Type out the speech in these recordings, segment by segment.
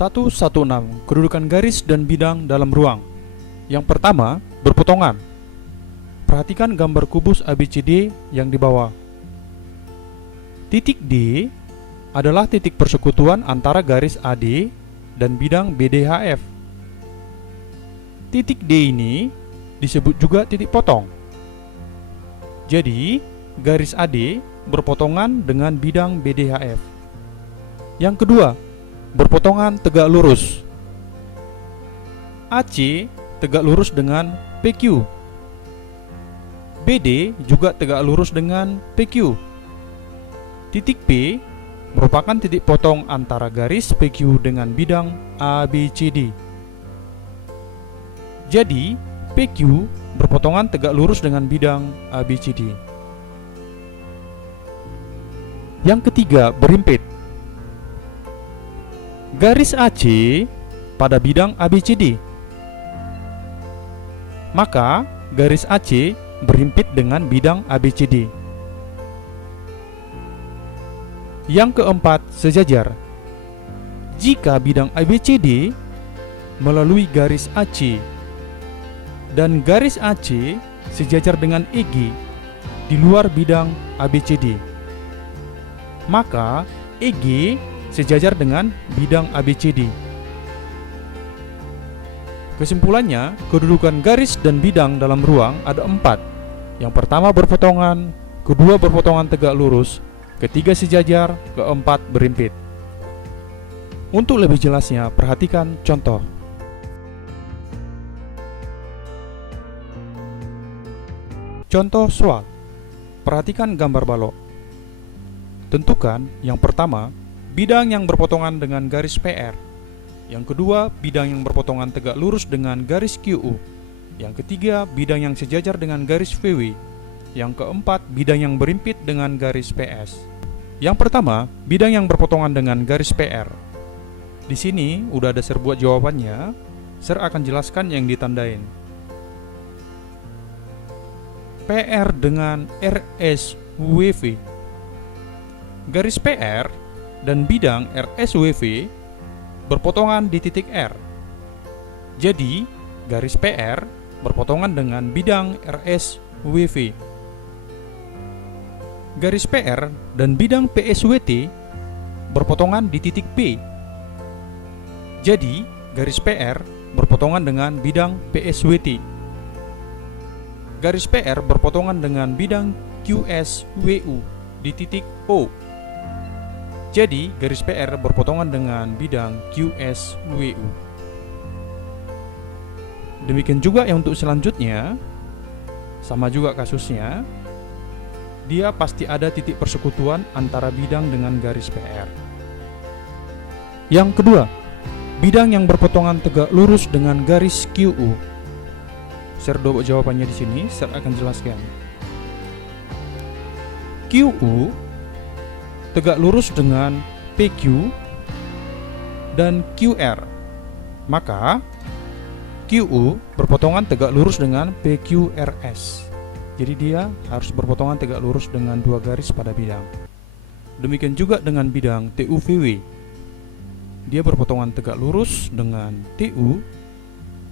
116. Kedudukan garis dan bidang dalam ruang. Yang pertama, berpotongan. Perhatikan gambar kubus ABCD yang di bawah. Titik D adalah titik persekutuan antara garis AD dan bidang BDHF. Titik D ini disebut juga titik potong. Jadi, garis AD berpotongan dengan bidang BDHF. Yang kedua, berpotongan tegak lurus. AC tegak lurus dengan PQ. BD juga tegak lurus dengan PQ. Titik P merupakan titik potong antara garis PQ dengan bidang ABCD. Jadi, PQ berpotongan tegak lurus dengan bidang ABCD. Yang ketiga, berimpit. Garis AC pada bidang ABCD. Maka, garis AC berimpit dengan bidang ABCD. Yang keempat, sejajar. Jika bidang ABCD melalui garis AC dan garis AC sejajar dengan EG di luar bidang ABCD, maka EG sejajar dengan bidang ABCD. Kesimpulannya, kedudukan garis dan bidang dalam ruang ada 4. Yang pertama berpotongan, kedua berpotongan tegak lurus, ketiga sejajar, keempat berimpit. Untuk lebih jelasnya, perhatikan contoh. Contoh soal. Perhatikan gambar balok. Tentukan yang pertama, bidang yang berpotongan dengan garis PR. Yang kedua, bidang yang berpotongan tegak lurus dengan garis QU. Yang ketiga, bidang yang sejajar dengan garis VW. Yang keempat, bidang yang berimpit dengan garis PS. Yang pertama, bidang yang berpotongan dengan garis PR. Di sini udah ada serbuat jawabannya. Ser akan jelaskan yang ditandain. PR dengan RSWV. Garis PR dan bidang RSWV berpotongan di titik R. Jadi, garis PR berpotongan dengan bidang RSWV. Garis PR dan bidang PSWT berpotongan di titik P. Jadi, garis PR berpotongan dengan bidang PSWT. Garis PR berpotongan dengan bidang QSWU di titik O. Jadi, garis PR berpotongan dengan bidang QSWU. Demikian juga yang untuk selanjutnya, sama juga kasusnya. Dia pasti ada titik persekutuan antara bidang dengan garis PR. Yang kedua, bidang yang berpotongan tegak lurus dengan garis QU. Ser dobok jawabannya di sini, Ser akan jelaskan. QU tegak lurus dengan PQ dan QR. Maka QU berpotongan tegak lurus dengan PQRS. Jadi dia harus berpotongan tegak lurus dengan dua garis pada bidang. Demikian juga dengan bidang TUVW. Dia berpotongan tegak lurus dengan TU.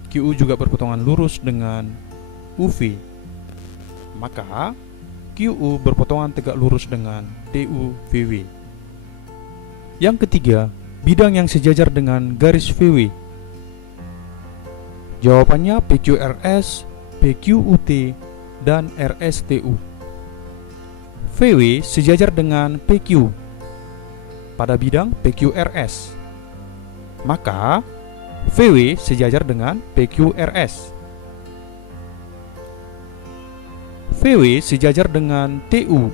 QU juga berpotongan lurus dengan UV. Maka QU berpotongan tegak lurus dengan TUVW. Yang ketiga, bidang yang sejajar dengan garis VW. Jawabannya PQRS, PQUT, dan RSTU. VW sejajar dengan PQ pada bidang PQRS. Maka VW sejajar dengan PQRS. VW sejajar dengan TU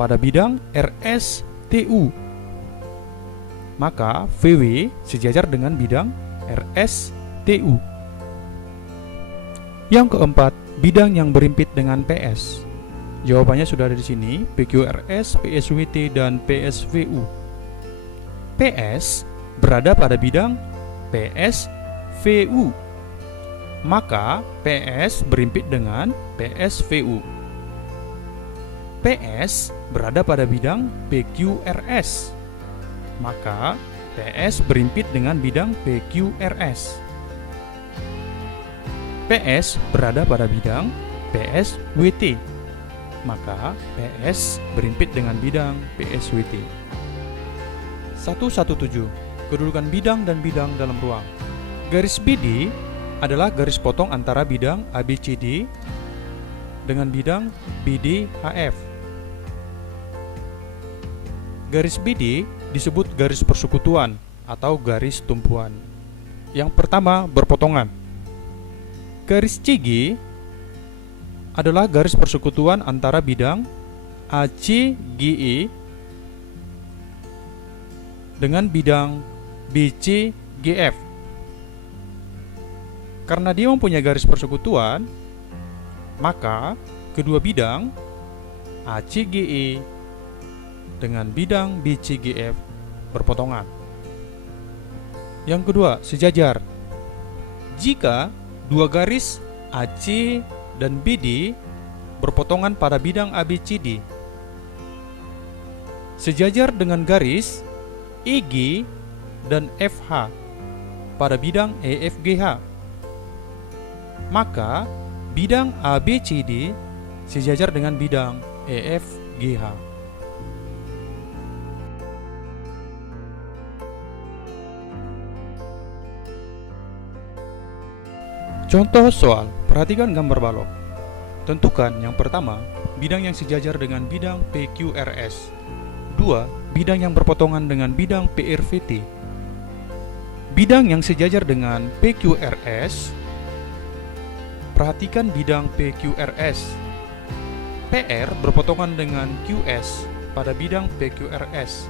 pada bidang RSTU. Maka VW sejajar dengan bidang RSTU. Yang keempat, bidang yang berimpit dengan PS. Jawabannya sudah ada di sini, PQRS, PSWT, dan PSVU. PS berada pada bidang PSVU. Maka PS berimpit dengan PSVU. PS berada pada bidang PQRS. Maka PS berimpit dengan bidang PQRS. PS berada pada bidang PSWT, maka PS berimpit dengan bidang PSWT. 117. Kedudukan bidang dan bidang dalam ruang. Garis BD adalah garis potong antara bidang ABCD dengan bidang BDHF. Garis BD disebut garis persekutuan atau garis tumpuan. Yang pertama, berpotongan. Garis CG adalah garis persekutuan antara bidang ACGE dengan bidang BCGF. Karena dia mempunyai garis persekutuan, maka kedua bidang ACGE dengan bidang BCGF berpotongan. Yang kedua, sejajar. Jika dua garis AC dan BD berpotongan pada bidang ABCD, sejajar dengan garis EG dan FH pada bidang EFGH, maka bidang ABCD sejajar dengan bidang EFGH. Contoh soal, perhatikan gambar balok. Tentukan yang pertama, bidang yang sejajar dengan bidang PQRS. 2. Bidang yang berpotongan dengan bidang PRVT. Bidang yang sejajar dengan PQRS. Perhatikan bidang PQRS. PR berpotongan dengan QS pada bidang PQRS.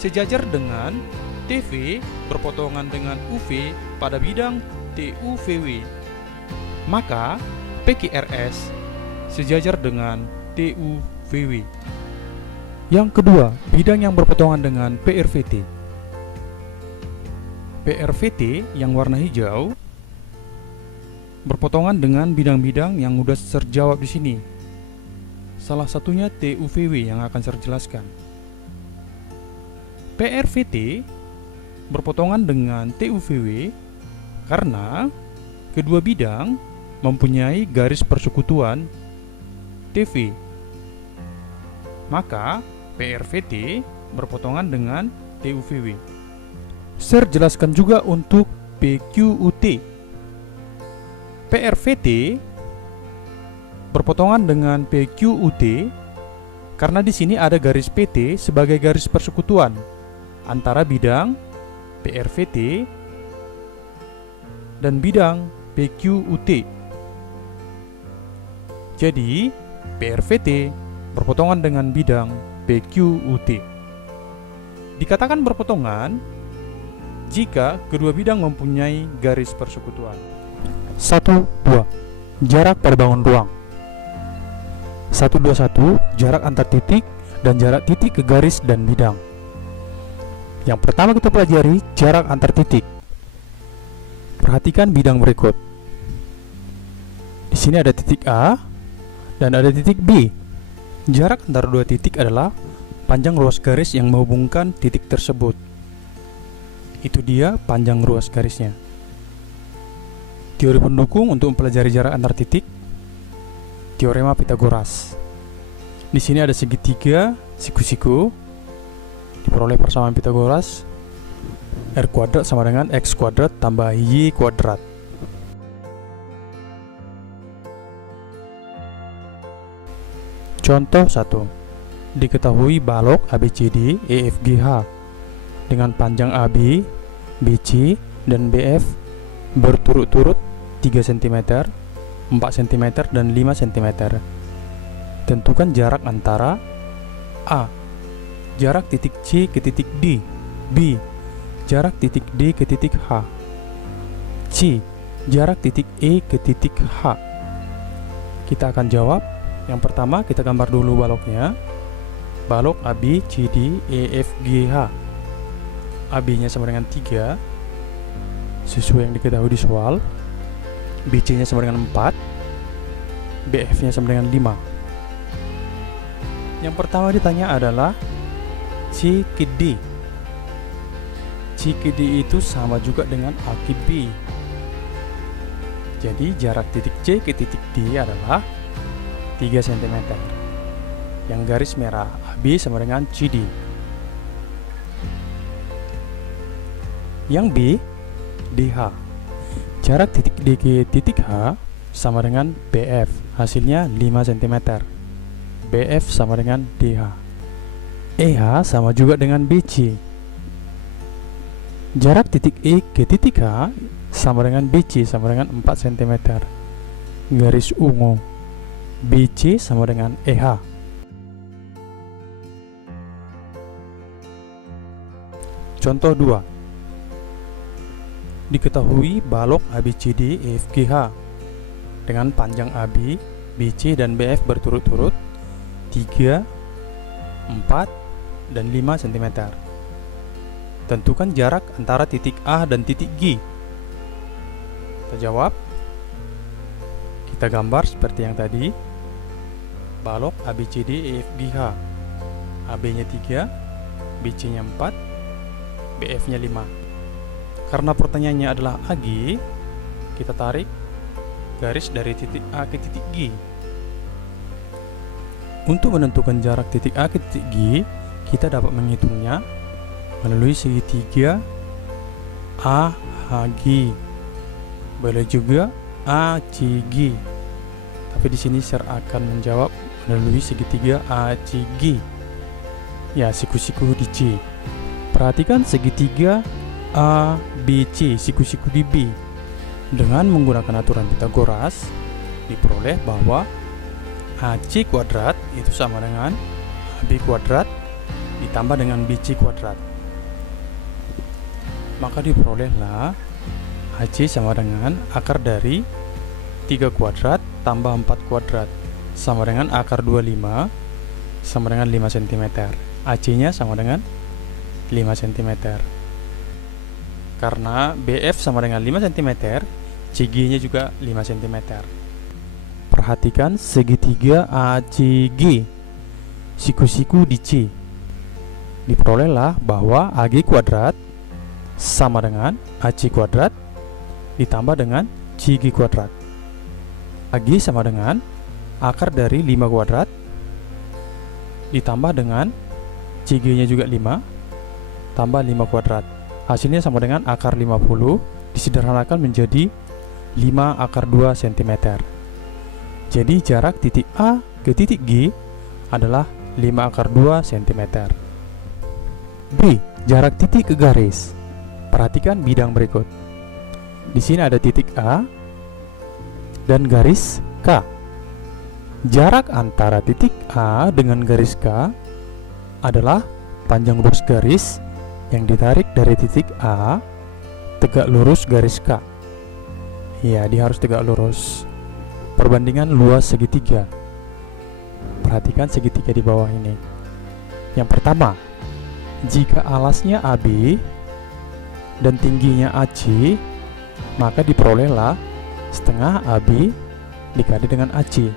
Sejajar dengan TV berpotongan dengan UV pada bidang TUVW. Maka PQRS sejajar dengan TUVW. Yang kedua, bidang yang berpotongan dengan PRVT. PRVT yang warna hijau berpotongan dengan bidang-bidang yang sudah terjawab di sini. Salah satunya TUVW yang akan saya jelaskan. PRVT berpotongan dengan TUVW karena kedua bidang mempunyai garis persekutuan TV. Maka PRVT berpotongan dengan TUVW. Saya jelaskan juga untuk PQUT. PRVT berpotongan dengan PQUT karena di sini ada garis PT sebagai garis persekutuan antara bidang PRVT dan bidang PQUT. Jadi, PRVT berpotongan dengan bidang PQUT. Dikatakan berpotongan jika kedua bidang mempunyai garis persekutuan. 1, 2. Jarak pada bangun ruang. 121. Jarak antar titik dan jarak titik ke garis dan bidang. Yang pertama kita pelajari jarak antar titik. Perhatikan bidang berikut. Di sini ada titik A dan ada titik B. Jarak antara dua titik adalah panjang ruas garis yang menghubungkan titik tersebut. Itu dia panjang ruas garisnya. Teori pendukung untuk mempelajari jarak antar titik. Teorema Pythagoras. Di sini ada segitiga siku-siku. Diperoleh persamaan Pythagoras. R kuadrat sama dengan X kuadrat tambah Y kuadrat. Contoh 1. Diketahui balok ABCD EFGH dengan panjang AB, BC, dan BF berturut-turut 3 cm, 4 cm, dan 5 cm. Tentukan jarak antara A. Jarak titik C ke titik D. B. Jarak titik D ke titik H. C. Jarak titik E ke titik H. Kita akan jawab. Yang pertama kita gambar dulu baloknya. Balok AB, CD, EFGH. AB nya sama dengan 3 sesuai yang diketahui di soal. BC nya sama dengan 4. BF nya sama dengan 5. Yang pertama ditanya adalah C ke D. C C ke D itu sama juga dengan A ke B. Jadi jarak titik C ke titik D adalah 3 cm. Yang garis merah AB sama dengan CD. Yang B, DH. Jarak titik D ke titik H sama dengan BF, hasilnya 5 cm. BF sama dengan DH. EH sama juga dengan BC. Jarak titik E ke titik H sama dengan BC sama dengan 4 cm. Garis ungu. BC sama dengan EH. Contoh 2. Diketahui balok ABCD EFGH dengan panjang AB, BC dan BF berturut-turut 3, 4, dan 5 cm. Tentukan jarak antara titik A dan titik G. Kita jawab. Kita gambar seperti yang tadi. Balok ABCD EFGH. AB-nya 3, BC-nya 4, BF-nya 5. Karena pertanyaannya adalah AG, kita tarik garis dari titik A ke titik G. Untuk menentukan jarak titik A ke titik G, kita dapat menghitungnya melalui segitiga AHG. Boleh juga ACG. Tapi di sini saya akan menjawab melalui segitiga ACG. Ya, siku-siku di C. Perhatikan segitiga ABC, siku-siku di B. Dengan menggunakan aturan Pythagoras, diperoleh bahwa AC kuadrat itu sama dengan AB kuadrat ditambah dengan BC kuadrat. Maka diperolehlah AC sama dengan akar dari 3 kuadrat tambah 4 kuadrat sama dengan akar 25 sama dengan 5 cm. AC-nya sama dengan 5 cm. Karena BF sama dengan 5 cm, CG-nya juga 5 cm. Perhatikan segitiga ACG, siku-siku di C. Diperolehlah bahwa AG kuadrat sama dengan AC kuadrat ditambah dengan CG kuadrat. AG sama dengan akar dari 5 kuadrat ditambah dengan CG-nya juga 5 tambah 5 kuadrat. Hasilnya sama dengan akar 50 disederhanakan menjadi 5 akar 2 cm. Jadi jarak titik A ke titik G adalah 5 akar 2 cm. B. Jarak titik ke garis. Perhatikan bidang berikut. Di sini ada titik A dan garis K. Jarak antara titik A dengan garis K adalah panjang lurus garis yang ditarik dari titik A tegak lurus garis K. Ya, dia harus tegak lurus. Perbandingan luas segitiga. Perhatikan segitiga di bawah ini. Yang pertama, jika alasnya AB dan tingginya AC, maka diperolehlah setengah AB dikali dengan AC.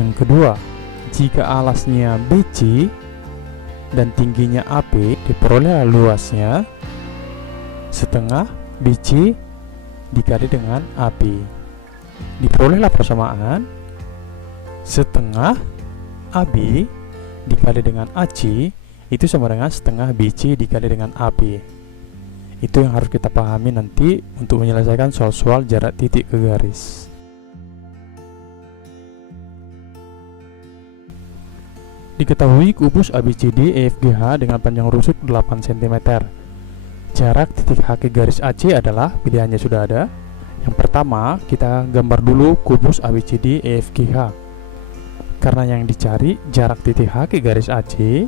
Yang kedua, jika alasnya BC dan tingginya AP, diperoleh luasnya setengah BC dikali dengan AP. Diperolehlah persamaan setengah AB dikali dengan AC itu sama dengan setengah BC dikali dengan AP. Itu yang harus kita pahami nanti untuk menyelesaikan soal-soal jarak titik ke garis. Diketahui kubus ABCD EFGH dengan panjang rusuk 8 cm. Jarak titik H ke garis AC adalah, pilihannya sudah ada. Yang pertama, kita gambar dulu kubus ABCD EFGH. Karena yang dicari jarak titik H ke garis AC,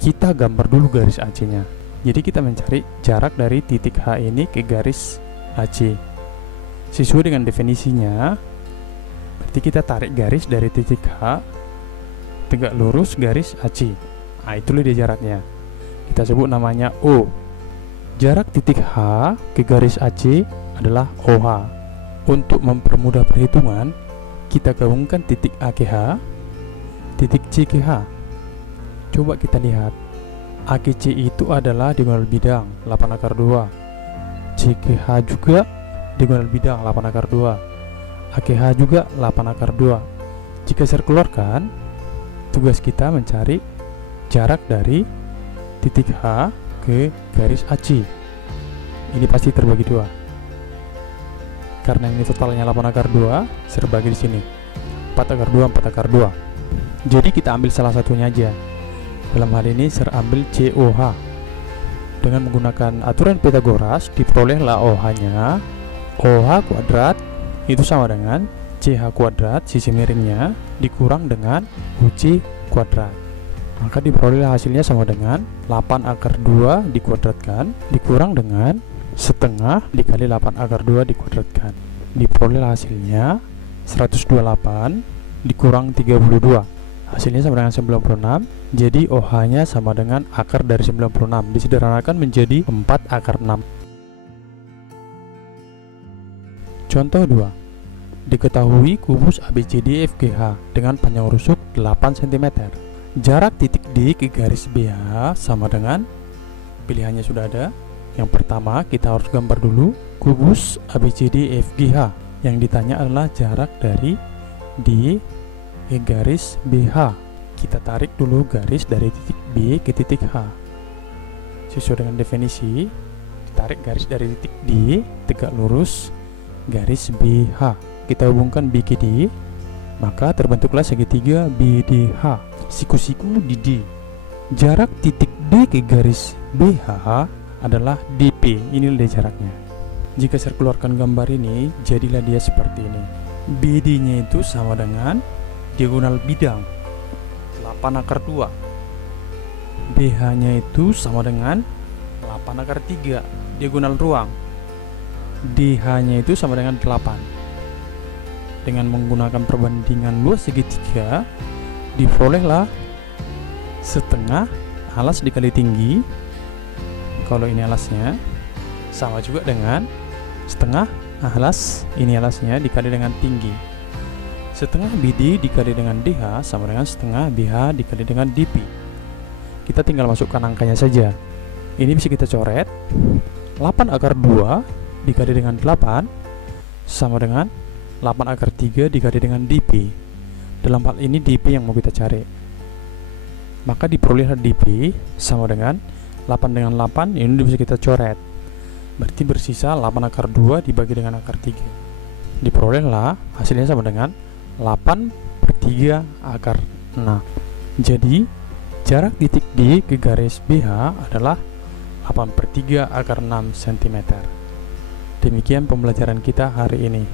kita gambar dulu garis AC-nya. Jadi kita mencari jarak dari titik H ini ke garis AC. Sesuai dengan definisinya, berarti kita tarik garis dari titik H tegak lurus garis AC. Nah, itulah dia jaraknya. Kita sebut namanya O. Jarak titik H ke garis AC adalah OH. Untuk mempermudah perhitungan, kita gabungkan titik A ke H, titik C ke H. Coba kita lihat. AKC itu adalah diagonal bidang 8 akar 2. CKH juga diagonal bidang 8 akar 2. AKH juga 8 akar 2. Jika saya keluarkan, tugas kita mencari jarak dari titik H ke garis AC. Ini pasti terbagi 2. Karena ini totalnya 8 akar 2, saya bagi di sini. 4 akar 2, 4 akar 2. Jadi kita ambil salah satunya aja. Dalam hal ini saya ambil COH. Dengan menggunakan aturan Pythagoras, diperolehlah OH-nya. OH kuadrat itu sama dengan CH kuadrat sisi miringnya dikurang dengan UC kuadrat. Maka diperolehlah hasilnya sama dengan 8 akar 2 dikuadratkan dikurang dengan setengah dikali 8 akar 2 dikuadratkan. Diperolehlah hasilnya 128 dikurang 32. Hasilnya sama dengan 96. Jadi OH-nya sama dengan akar dari 96. Disederhanakan menjadi 4 akar 6. Contoh 2. Diketahui kubus ABCDFGH dengan panjang rusuk 8 cm. Jarak titik D ke garis BH sama dengan, pilihannya sudah ada. Yang pertama kita harus gambar dulu kubus ABCDFGH. Yang ditanya adalah jarak dari D ke garis BH. Kita tarik dulu garis dari titik B ke titik H. Sesuai dengan definisi, ditarik garis dari titik D, tegak lurus garis BH. Kita hubungkan B ke D, maka terbentuklah segitiga BDH. Siku-siku di D. Jarak titik D ke garis BH adalah DP. Inilah dia jaraknya. Jika saya keluarkan gambar ini, jadilah dia seperti ini. BD-nya itu sama dengan diagonal bidang 8 akar 2. BH-nya itu sama dengan 8 akar 3 diagonal ruang. DH-nya itu sama dengan 8. Dengan menggunakan perbandingan luas segitiga, diperolehlah setengah alas dikali tinggi. Kalau ini alasnya sama juga dengan setengah alas, ini alasnya dikali dengan tinggi. Setengah BD dikali dengan DH sama dengan setengah BH dikali dengan DP. Kita tinggal masukkan angkanya saja. Ini bisa kita coret. 8 akar 2 dikali dengan 8 sama dengan 8 akar 3 dikali dengan DP. Dalam hal ini DP yang mau kita cari. Maka diperolehlah DP sama dengan 8 dengan 8, ini bisa kita coret. Berarti bersisa 8 akar 2 dibagi dengan akar 3. Diperolehlah hasilnya sama dengan 8/3 akar 6. Jadi jarak titik D ke garis BH adalah 8/3 akar 6 cm. Demikian pembelajaran kita hari ini.